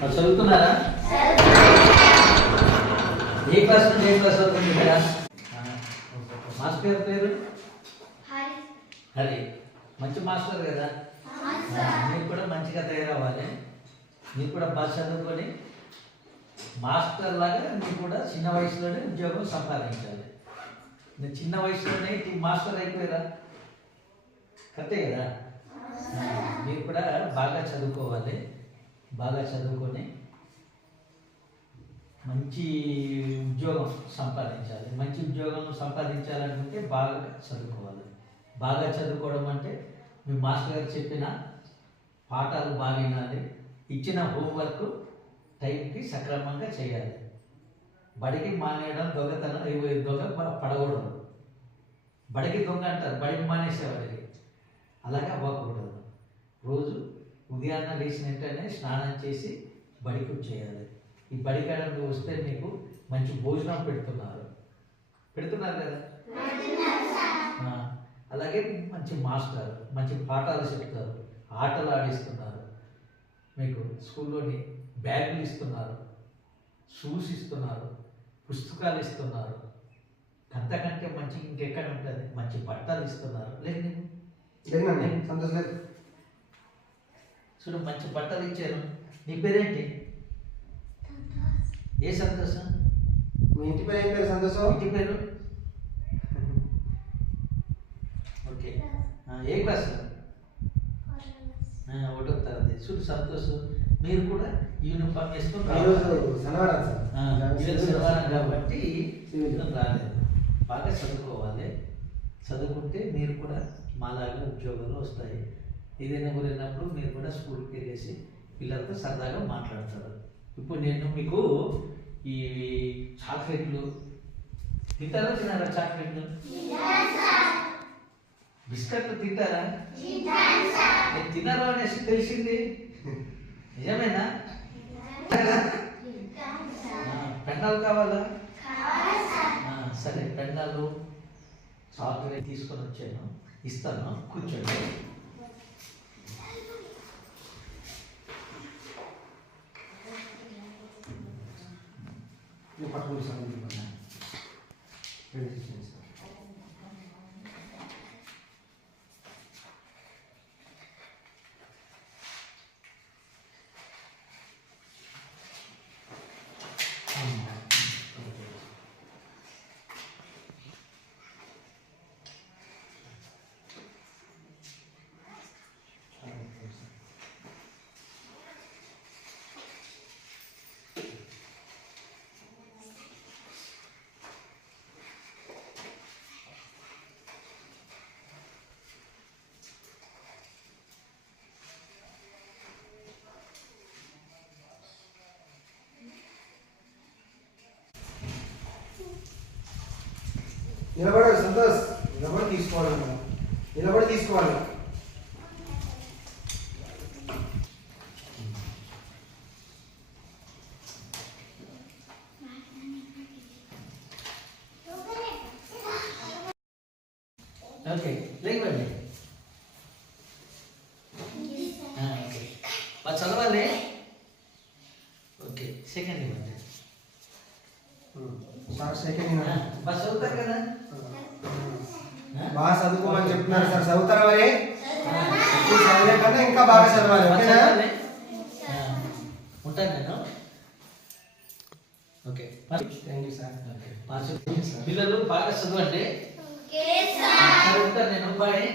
చదువుతున్నారా? ఏ క్లాస్ నుంచి ఏ క్లాస్ అవుతుంది ఇక్కడ? మాస్టర్ పేరు హరి. మంచి మాస్టర్ కదా. మీరు కూడా మంచిగా తయారవ్వాలి. మీరు కూడా బాగా చదువుకొని మాస్టర్ లాగా మీరు కూడా చిన్న వయసులోనే ఉద్యోగం సంపాదించాలి. నేను చిన్న వయసులోనే మాస్టర్ అయిపోయారా? కరెక్టే కదా. మీరు కూడా బాగా చదువుకోవాలి. బాగా చదువుకొని మంచి ఉద్యోగం సంపాదించాలి. మంచి ఉద్యోగం సంపాదించాలనుకుంటే బాగా చదువుకోవాలి. బాగా చదువుకోవడం అంటే మీ మాస్టర్ గారు చెప్పిన పాఠాలు బాగా వినాలి. ఇచ్చిన హోంవర్క్ టైంకి సక్రమంగా చేయాలి. బడికి మానేయడం దొంగతనం దొంగ పడకూడదు. బడికి దొంగ అంటారు, బడికి మానేసేవాడికి. అలాగే అవ్వకూడదు. రోజు ఉదయాన్నే లేచిన వెంటనే స్నానం చేసి బడికి చేయాలి. ఈ బడికాడకు వస్తే మీకు మంచి భోజనం పెడుతున్నారు కదా. అలాగే మంచి మాస్టర్ మంచి పాఠాలు చెప్తారు, ఆటలు ఆడిస్తున్నారు, మీకు స్కూల్లోని బ్యాగులు ఇస్తున్నారు, షూస్ ఇస్తున్నారు, పుస్తకాలు ఇస్తున్నారు. అంతకంటే మంచి ఇంకెక్కడ ఉంటుంది? మంచి బట్టలు ఇస్తున్నారు. లేదు సంతోషం. చూడు, మంచి బట్టలు ఇచ్చారు. నీ పేరేంటి? ఏ సంతోషం? మీ ఇంటి పేరు ఏం పేరు? సంతోషం. ఇంటి పేరు ఓకే. ఏ క్లాస్? 1వ తరగతి. చూడు సంతోషం, మీరు కూడా యూనిఫామ్ వేసుకొని శనివారం కాబట్టి రాలేదు. బాగా చదువుకోవాలి. చదువుకుంటే మీరు కూడా మాలాగా ఉద్యోగాలు వస్తాయి. ఏదైనా ఊరినప్పుడు మీరు కూడా స్కూల్కి వెళ్ళేసి పిల్లలతో సరదాగా మాట్లాడతారు. ఇప్పుడు నేను మీకు ఈ చాక్లెట్లు తింటారా? చాక్లెట్లు బిస్కెట్లు తింటారా? నేను తినాలో అనేసి తెలిసింది. నిజమేనా? పెన్నాలు కావాలా? సరే, పెన్నాలు చాక్లెట్ తీసుకొని వచ్చాను, ఇస్తాను. కూర్చోండి. నిలబడి సంతోష్, నిలబడి తీసుకోవాలి. ఓకే, లేవండి. చదవాలి. ఓకే, సెకండ్ ఇవ్వండి. బాగా చదువుతారు కదా. బాగా చదువుకోమని చెప్తున్నారు సార్. చదువుతారా? మరి ఇప్పుడు చదివే కన్నా ఇంకా బాగా చదవాలి. ఓకేనా? ఉంటాను నేను. Okay, thank you sir. పిల్లలు బాగా చదవండి. ఉంటాను నేను. బాయ్.